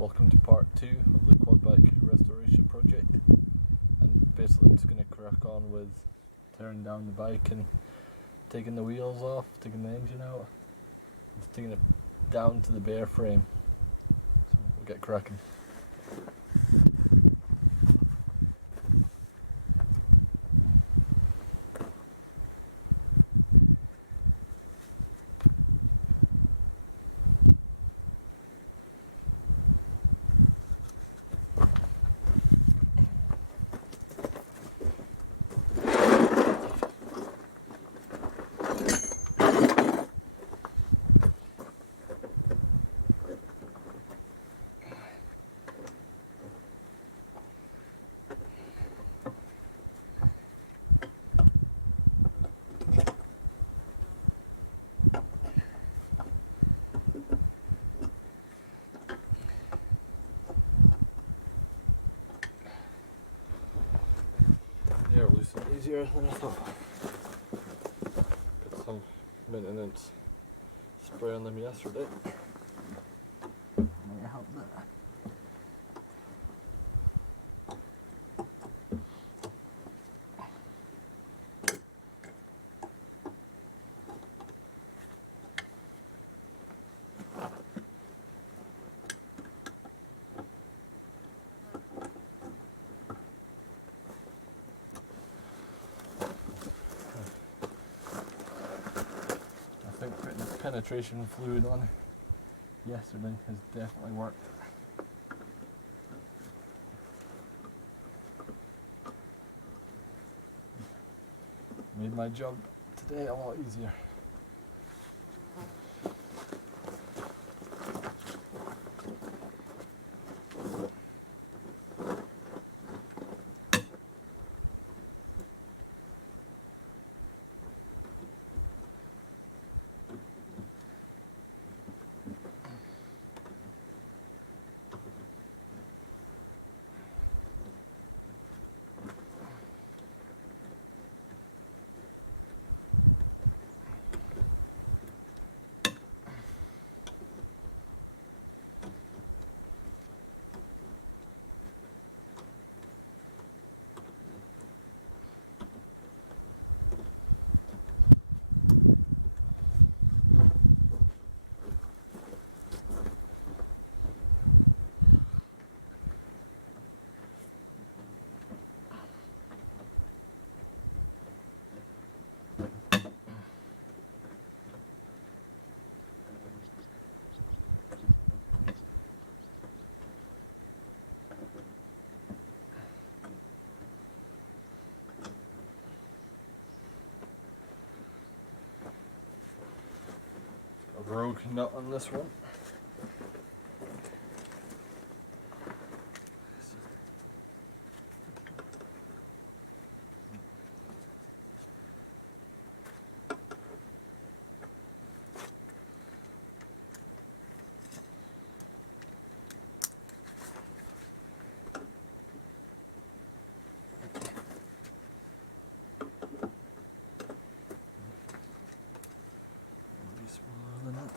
Welcome to part 2 of the quad bike restoration project, and basically I'm just going to crack on with tearing down the bike and taking the wheels off, taking the engine out, just taking it down to the bare frame. So we'll get cracking. Yeah, it was easier than I thought. Put some maintenance spray on them yesterday. Might help that. I think putting penetration fluid on yesterday has definitely worked. Made my job today a lot easier. A rogue nut on this one. Smaller than that.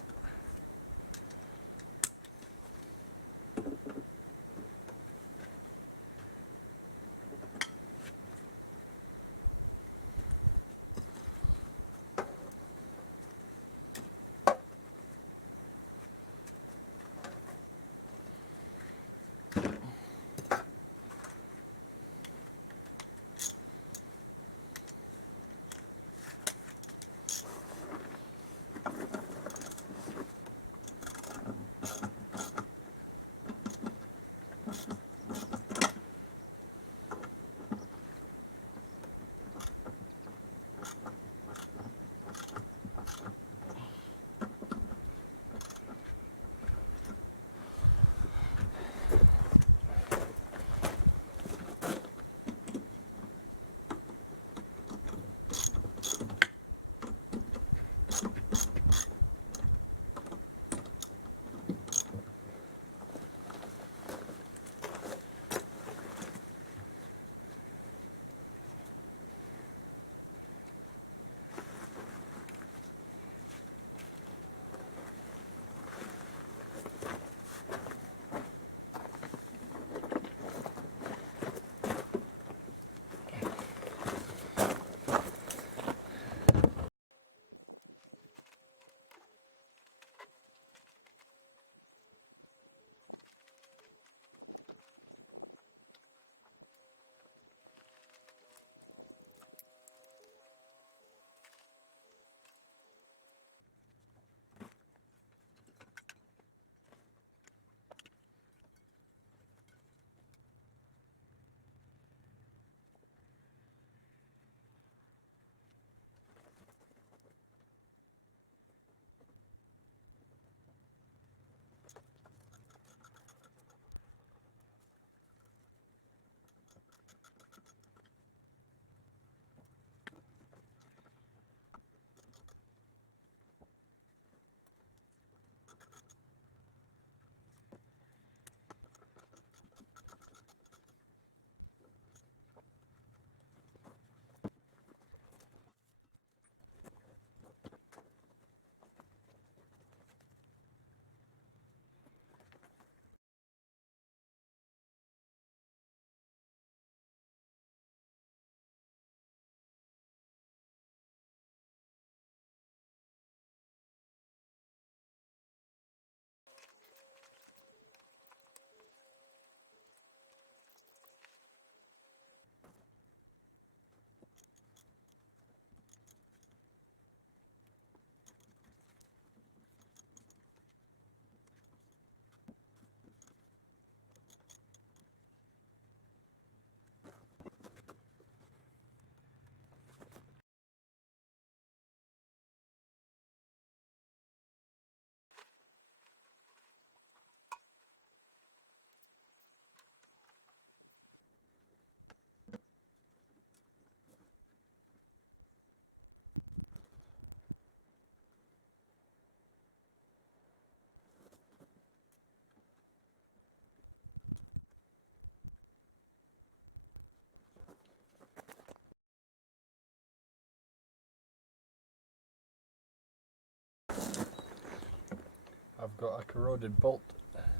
I've got a corroded bolt,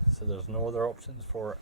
so there's no other options for it.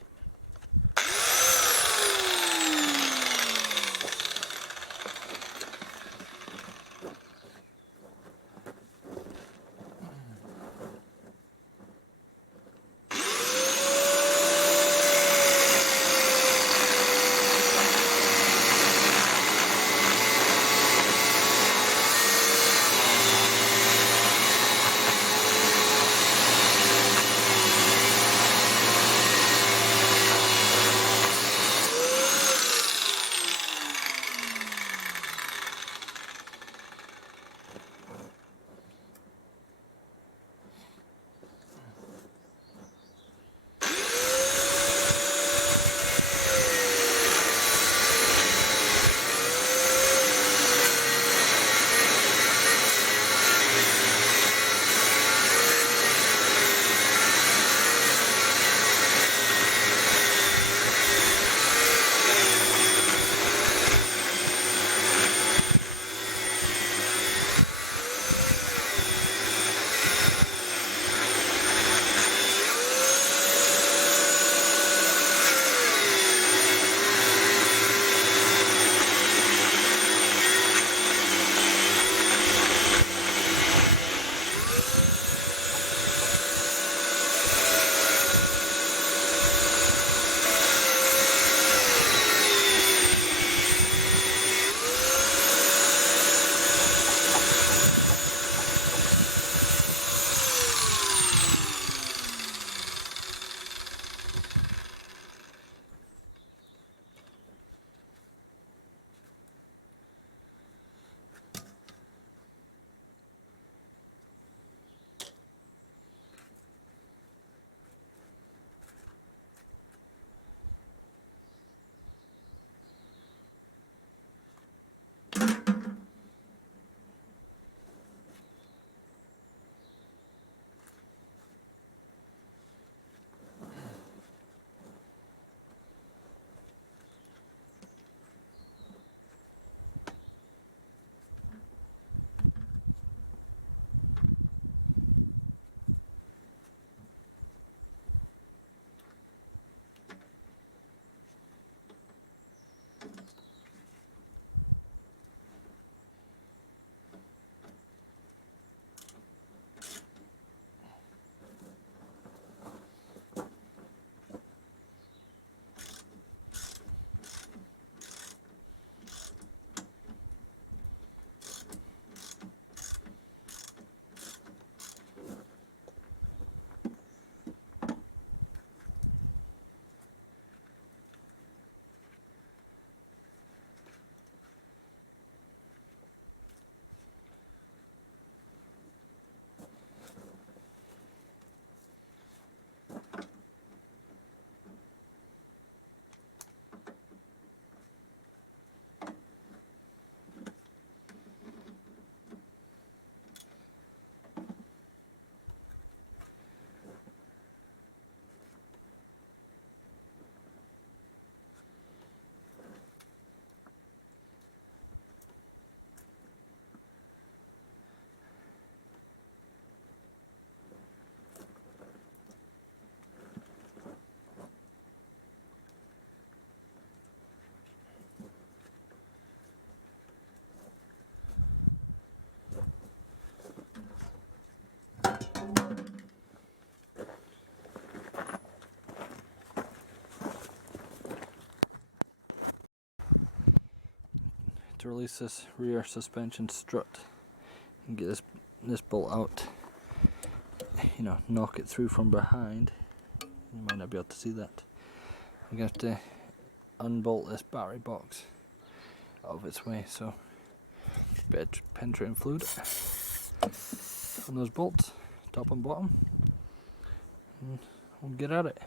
To release this rear suspension strut and get this bolt out, knock it through from behind. You might not be able to see that. I'm going to have to unbolt this battery box out of its way, so a bit of penetrating fluid on those bolts, top and bottom, and we'll get at it.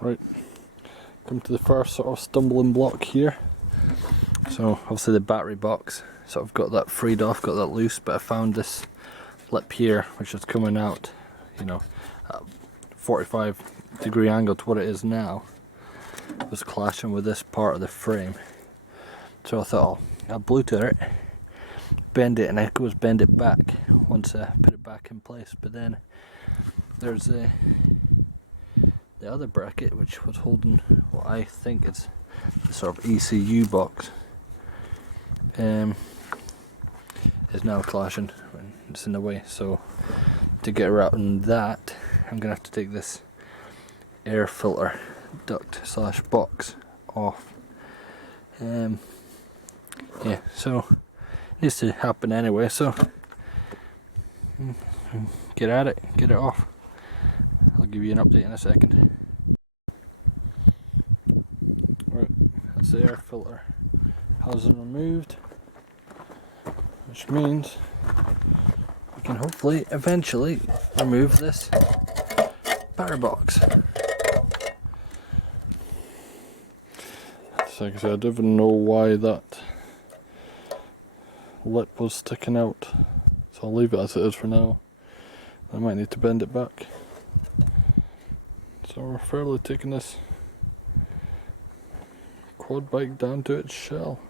Right, come to the first sort of stumbling block here. So obviously the battery box, so I've got that freed off, got that loose, but I found this lip here which is coming out, you know, at 45-degree angle to what it is now. It was clashing with this part of the frame. So I thought, I'll Bluetooth it, bend it, and I could bend it back once I put it back in place. But then there's the other bracket which was holding what I think is the sort of ECU box. Is now clashing when it's in the way. So to get around that, I'm gonna have to take this air filter duct slash box off. Yeah, so it needs to happen anyway, so get at it, get it off. I'll give you an update in a second. Right, that's the air filter housing removed, which means we can hopefully eventually remove this battery box. So like I said, I don't even know why that lip was sticking out, so I'll leave it as it is for now. I might need to bend it back. So we're fairly taking this quad bike down to its shell.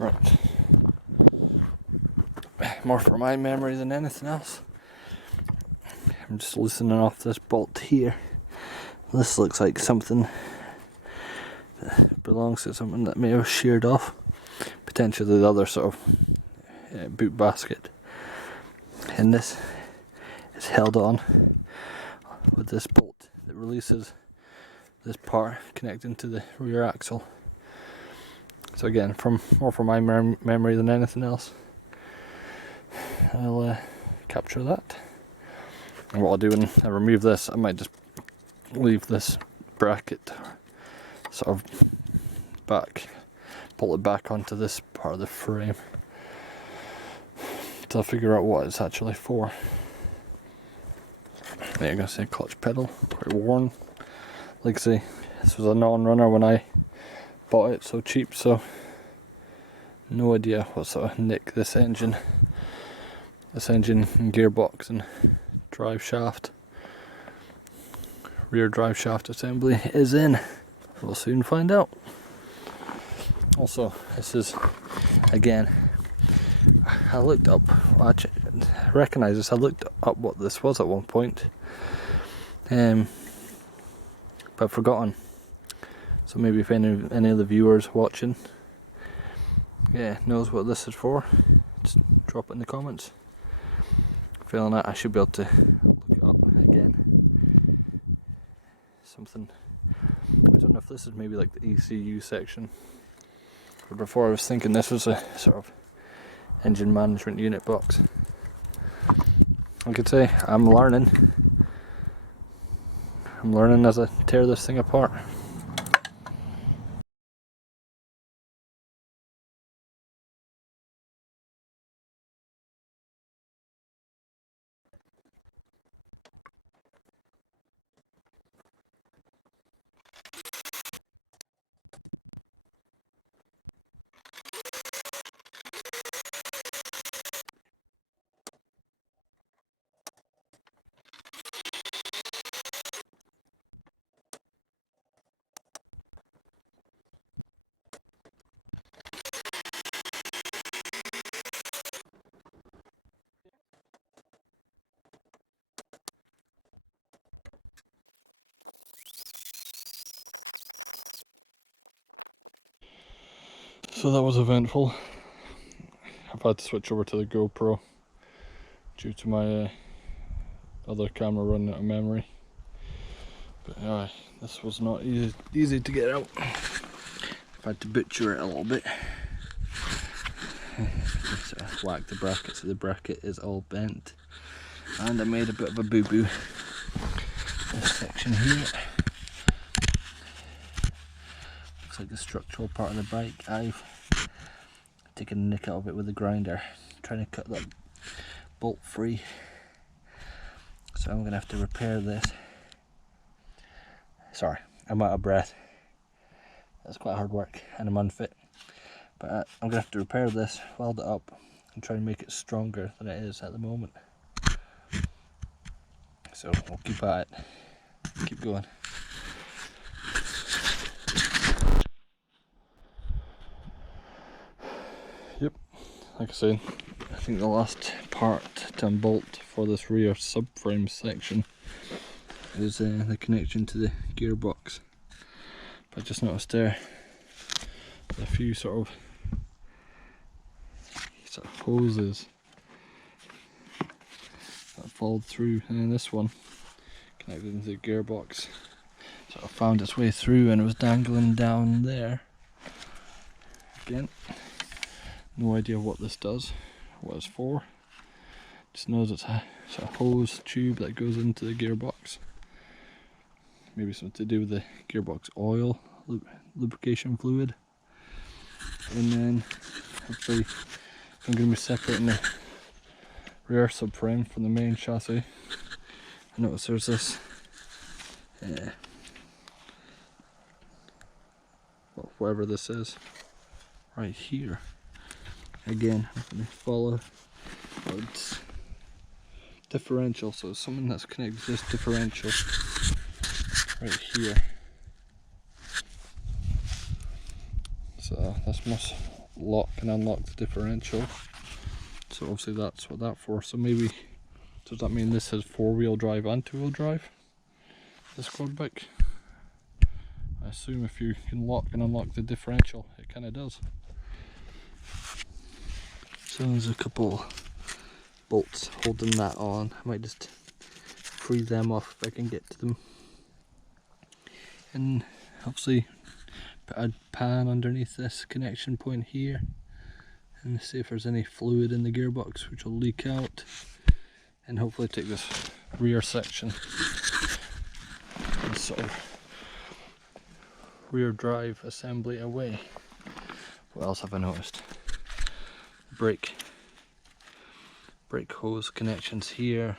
Right. More for my memory than anything else. I'm just loosening off this bolt here. This looks like something that belongs to something that may have sheared off. Potentially the other sort of boot basket. And this is held on with this bolt that releases this part connecting to the rear axle. So again, more from my memory than anything else, I'll capture that. And what I'll do when I remove this, I might just leave this bracket sort of back, pull it back onto this part of the frame till I figure out what it's actually for. There you go, see, clutch pedal, quite worn. Like I say, this was a non-runner when I bought it, so cheap, so no idea what sort of nick this engine and gearbox and drive shaft, rear drive shaft assembly is in. We'll soon find out. Also, this is, again, I looked up, actually, I recognise this, I looked up what this was at one point, but I've forgotten. So maybe if any of the viewers watching knows what this is for, just drop it in the comments. Failing that, I should be able to look it up again. Something, I don't know if this is maybe like the ECU section, but before I was thinking this was a sort of engine management unit box. I could say I'm learning as I tear this thing apart. So that was eventful. I've had to switch over to the GoPro due to my other camera running out of memory. But this was not easy to get out. I've had to butcher it a little bit. So I whacked the bracket, so the bracket is all bent. And I made a bit of a boo-boo. This section here looks like the structural part of the bike. I've taken a nick out of it with a grinder, trying to cut that bolt free. So I'm going to have to repair this. Sorry, I'm out of breath. That's quite hard work and I'm unfit. But I'm going to have to repair this, weld it up and try and make it stronger than it is at the moment. So we'll keep at it, keep going. Yep, like I said, I think the last part to unbolt for this rear subframe section is the connection to the gearbox. But I just noticed there a few sort of hoses that followed through, and then this one connected into the gearbox sort of found its way through and it was dangling down there. Again, no idea what this does, what it's for. Just knows it's a sort of hose tube that goes into the gearbox. Maybe something to do with the gearbox oil, lubrication fluid. And then hopefully I'm going to be separating the rear subframe from the main chassis. I notice there's this well, whatever this is right here. Again, I'm going to follow its differential, so it's something that's connected to this differential right here. So this must lock and unlock the differential. So obviously that's what that's for. So maybe, does that mean this has 4-wheel drive and 2-wheel drive? This quad bike? I assume if you can lock and unlock the differential, it kind of does. So there's a couple bolts holding that on. I might just free them off if I can get to them. And obviously put a pan underneath this connection point here and see if there's any fluid in the gearbox which will leak out, and hopefully take this rear section, this sort of rear drive assembly away. What else have I noticed? Brake hose connections here,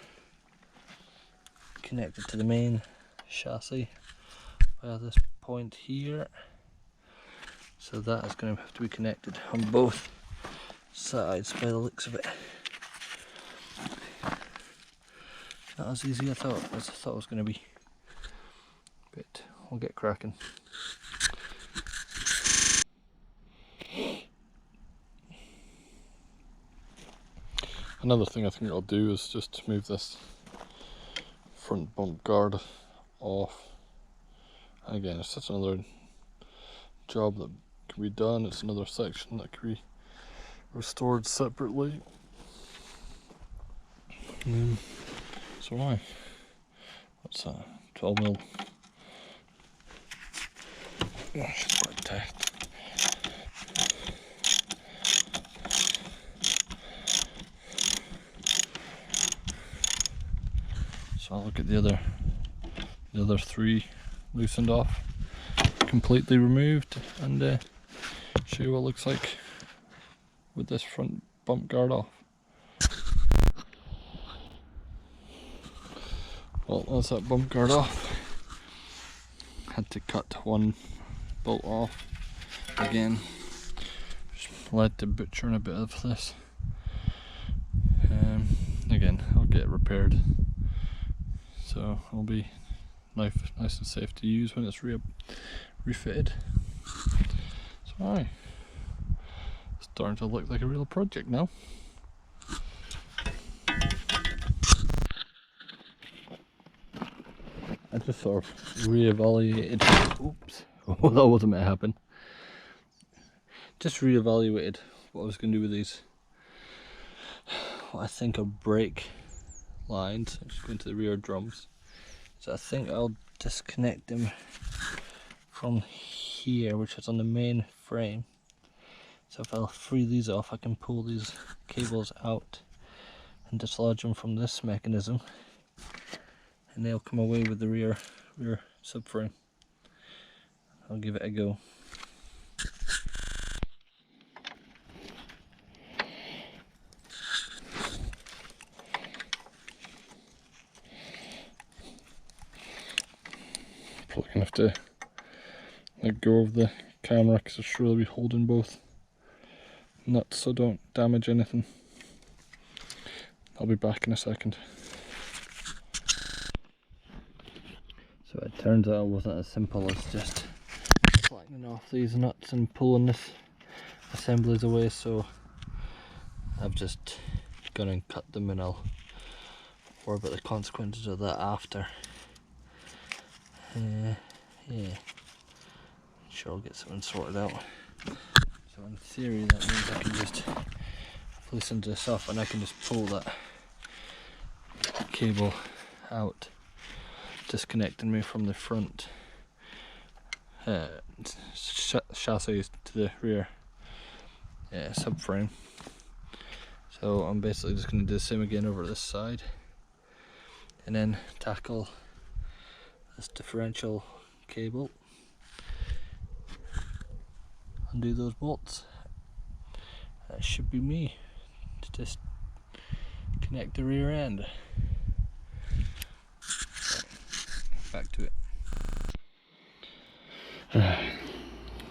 connected to the main chassis via this point here. So that is going to have to be connected on both sides by the looks of it. Not as easy as I thought it was going to be, but we'll get cracking. Another thing I think I'll do is just move this front bump guard off. And again, it's just another job that can be done. It's another section that can be restored separately. So what's that? 12mm. Yeah, it's quite tight. So I'll look at the other three loosened off, completely removed, and show you what it looks like with this front bump guard off. Well, that's that bump guard off. Had to cut one bolt off again. Just led to butchering a bit of this. Again, I'll get it repaired, so it'll be nice and safe to use when it's refitted. So aye, starting to look like a real project now. I just sort of reevaluated. Oops, oh, that wasn't meant to happen. Just reevaluated what I was going to do with these. What I think are brake lines. I'm just going to the rear drums. So I think I'll disconnect them from here, which is on the main frame. So if I'll free these off, I can pull these cables out and dislodge them from this mechanism, and they'll come away with the rear subframe. I'll give it a go. Probably gonna have to let go of the camera because I should really be holding both nuts so don't damage anything. I'll be back in a second. So it turns out it wasn't as simple as just slacking off these nuts and pulling this assemblies away, so I've just gone and cut them, and I'll worry about the consequences of that after. Yeah, sure I'll get something sorted out. So in theory that means I can just loosen this off and I can just pull that cable out, disconnecting me from the front chassis to the rear subframe. So I'm basically just going to do the same again over this side, and then tackle this differential cable, undo those bolts. That should be me to just connect the rear end. Back to it.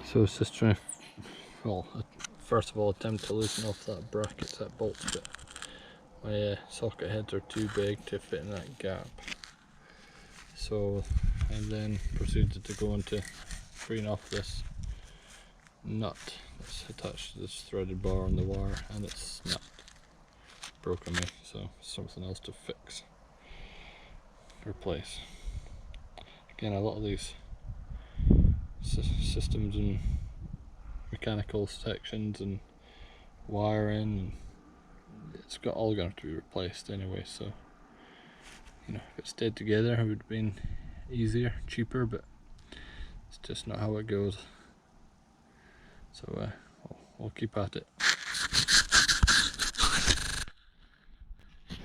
So it's just trying to, well, first of all attempt to loosen off that brackets, that bolts bit. My socket heads are too big to fit in that gap. So I then proceeded to go into freeing off this nut that's attached to this threaded bar on the wire, and it's snapped, broken me, so something else to fix, replace. Again, a lot of these systems and mechanical sections and wiring, it's all going to have to be replaced anyway, so you know, if it stayed together it would have been easier, cheaper, but it's just not how it goes. So we'll keep at it. The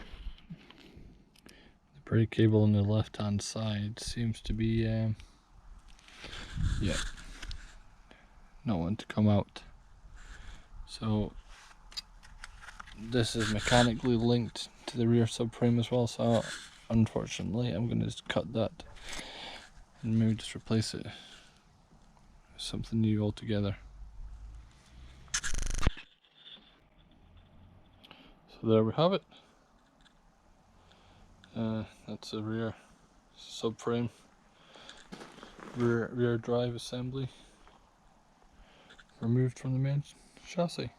brake cable on the left hand side seems to be not wanting to come out. So this is mechanically linked to the rear subframe as well, so unfortunately I'm going to just cut that and maybe just replace it with something new altogether. So there we have it. That's the rear subframe, rear drive assembly removed from the main chassis.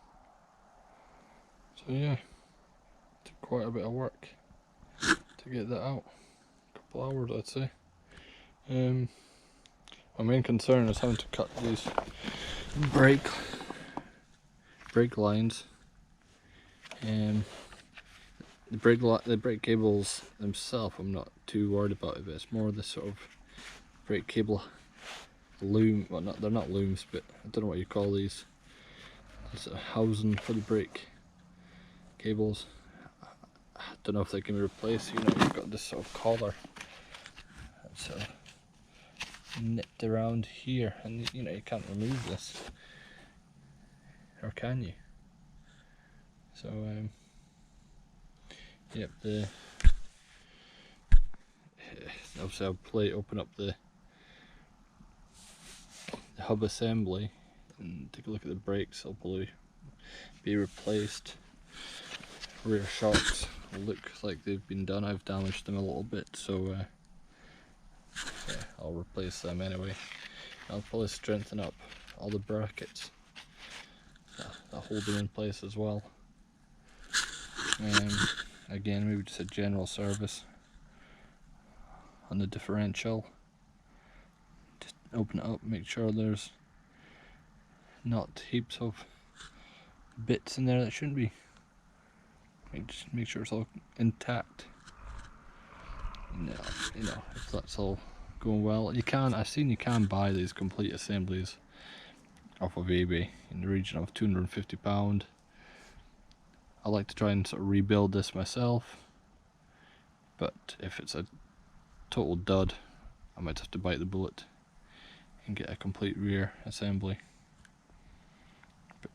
So yeah, took quite a bit of work to get that out. A couple hours I'd say. My main concern is having to cut these brake lines. The brake cables themselves I'm not too worried about it, but it's more the sort of brake cable loom. Well, they're not looms, but I don't know what you call these. It's a housing for the brake cables. I don't know if they can be replaced. You know, you've got this sort of collar that's sort of nipped around here, and you know you can't remove this, or can you? So yep, obviously I'll open up the hub assembly and take a look at the brakes. They'll probably be replaced. Rear shocks look like they've been done. I've damaged them a little bit, so yeah, I'll replace them anyway. I'll probably strengthen up all the brackets that hold them in place as well. Again, maybe just a general service on the differential. Just open it up, make sure there's not heaps of bits in there that shouldn't be. Just make sure it's all intact. And, you know, if that's all going well, I've seen you can buy these complete assemblies off of eBay in the region of £250. I like to try and sort of rebuild this myself, but if it's a total dud, I might have to bite the bullet and get a complete rear assembly. But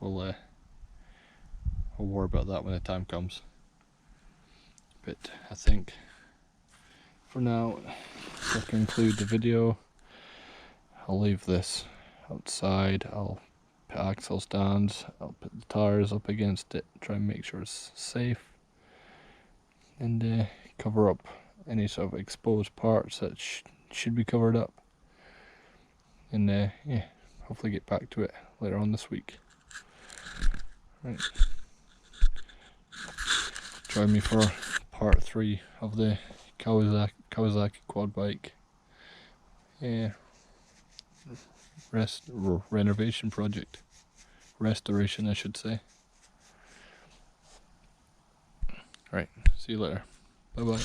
we'll worry about that when the time comes. But I think for now I'll conclude the video. I'll leave this outside. I'll put axle stands, I'll put the tires up against it, try and make sure it's safe, and cover up any sort of exposed parts that should be covered up, and yeah, hopefully get back to it later on this week. Right, join me for part 3 of the Kawasaki quad bike renovation project. Restoration, I should say. Right, see you later. Bye bye.